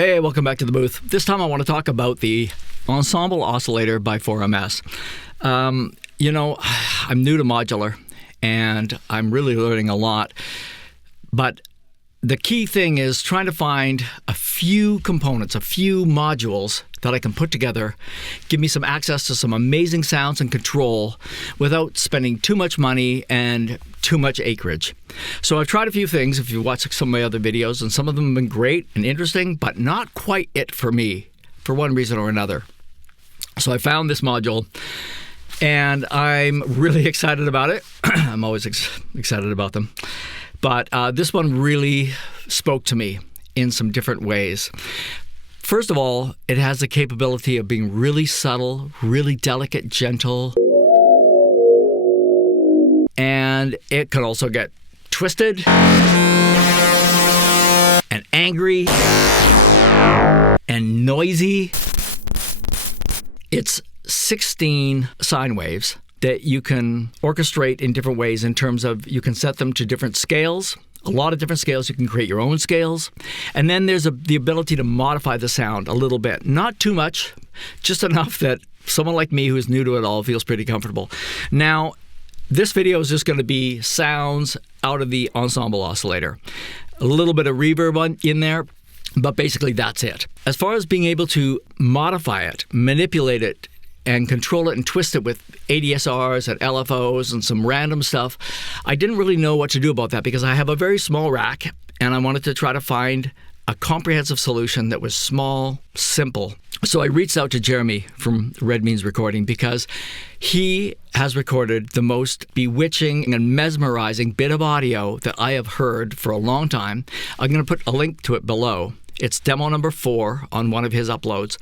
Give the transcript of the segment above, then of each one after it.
Hey, welcome back to the booth. This time I want to talk about the Ensemble Oscillator by 4MS. I'm new to modular, and I'm really learning a lot. But the key thing is trying to find a few components, a few modules that I can put together, give me some access to some amazing sounds and control without spending too much money and too much acreage. So I've tried a few things, if you watch some of my other videos, and some of them have been great and interesting, but not quite it for me, for one reason or another. So I found this module, and I'm really excited about it. I'm always excited about them. But this one really spoke to me in some different ways. First of all, it has the capability of being really subtle, really delicate, gentle. And it can also get twisted and angry and noisy. It's 16 sine waves that you can orchestrate in different ways in terms of you can set them to different scales, a lot of different scales. You can create your own scales. And then there's the ability to modify the sound a little bit. Not too much, just enough that someone like me who's new to it all feels pretty comfortable. Now, this video is just going to be sounds out of the Ensemble Oscillator. A little bit of reverb in there, but basically that's it. As far as being able to modify it, manipulate it, and control it and twist it with ADSRs and LFOs and some random stuff, I didn't really know what to do about that because I have a very small rack and I wanted to try to find a comprehensive solution that was small, simple. So I reached out to Jeremy from Red Means Recording because he has recorded the most bewitching and mesmerizing bit of audio that I have heard for a long time. I'm going to put a link to it below. It's demo number 4 on one of his uploads,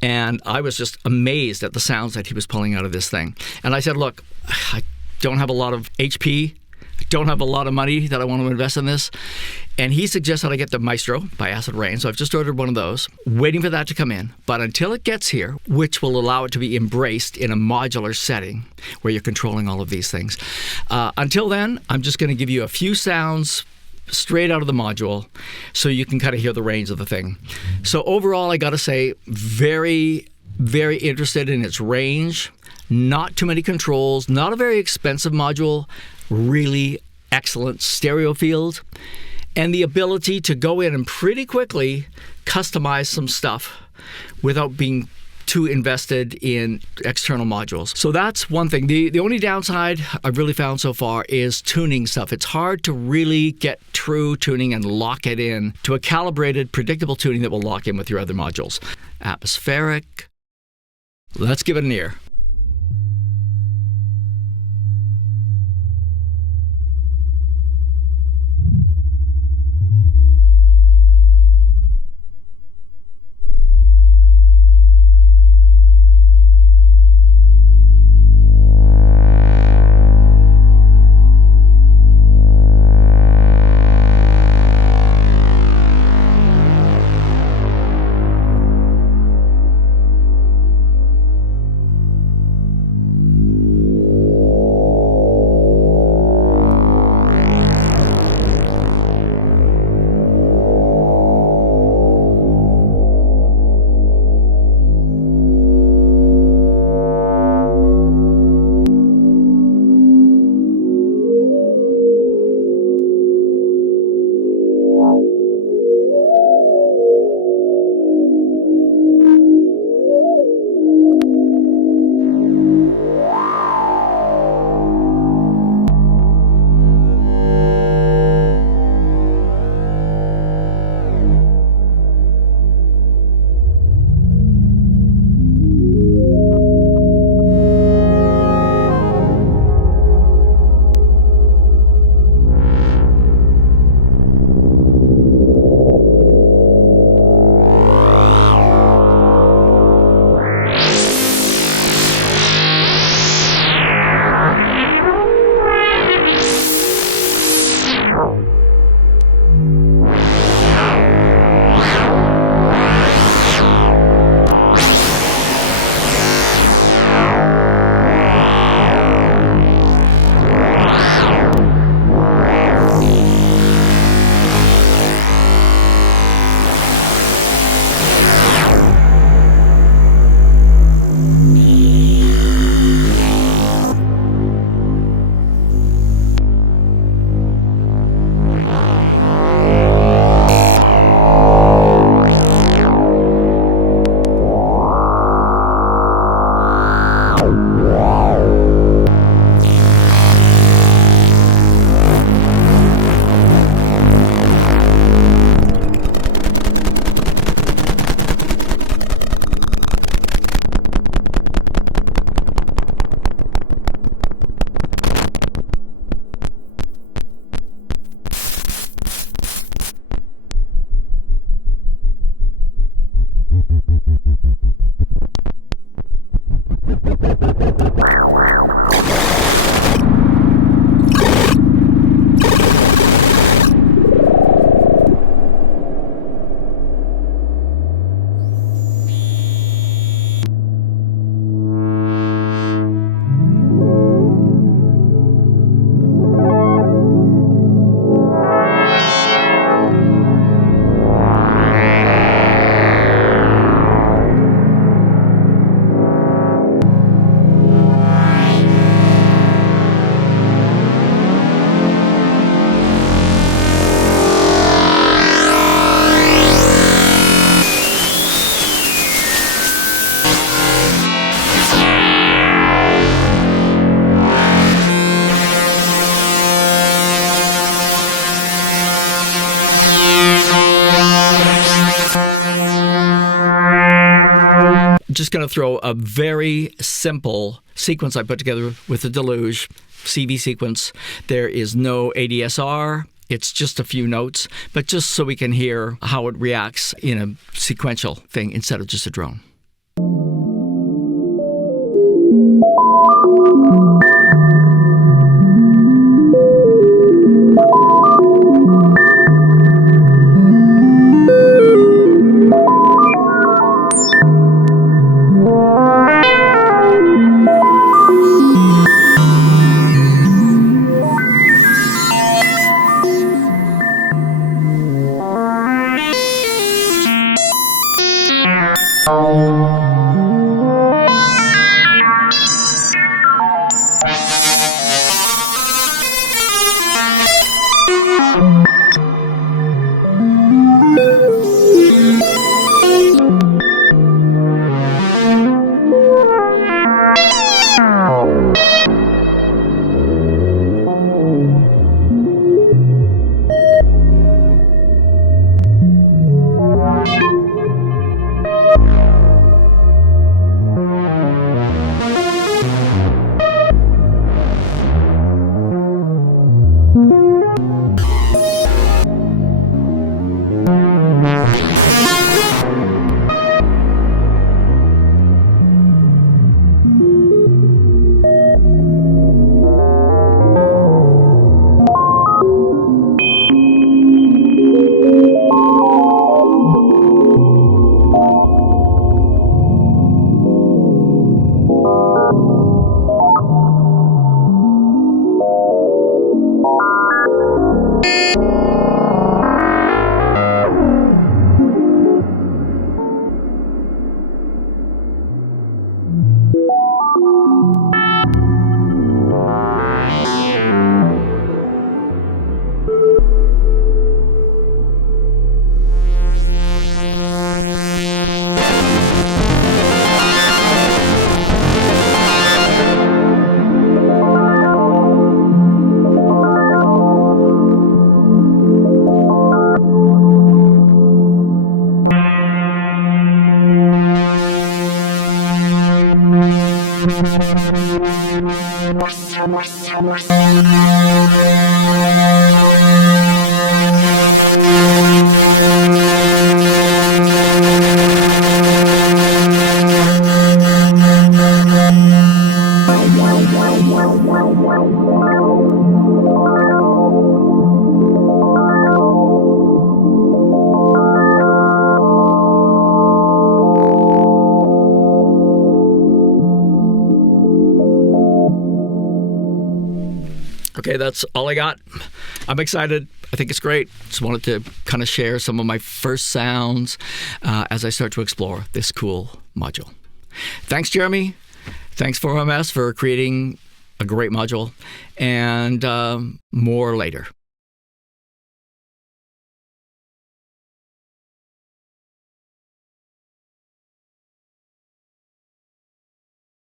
and I was just amazed at the sounds that he was pulling out of this thing. And I said, look, I don't have a lot of HP, I don't have a lot of money that I want to invest in this. And he suggested I get the Maestro by Acid Rain, so I've just ordered one of those, waiting for that to come in. But until it gets here, which will allow it to be embraced in a modular setting where you're controlling all of these things, until then, I'm just going to give you a few sounds straight out of the module so you can kind of hear the range of the thing. So overall, I got to say, very, very interested in its range. Not too many controls, not a very expensive module, really excellent stereo field, and the ability to go in and pretty quickly customize some stuff without being too invested in external modules. So that's one thing. The only downside I've really found so far is tuning stuff. It's hard to really get true tuning and lock it in to a calibrated, predictable tuning that will lock in with your other modules. Atmospheric. Let's give it an ear. just going to throw a very simple sequence I put together with the Deluge, CV sequence. There is no ADSR. It's just a few notes, but just so we can hear how it reacts in a sequential thing instead of just a drone. Okay, that's all I got. I'm excited. I think it's great. Just wanted to kind of share some of my first sounds as I start to explore this cool module. Thanks, Jeremy. Thanks, 4MS, for creating a great module. And more later.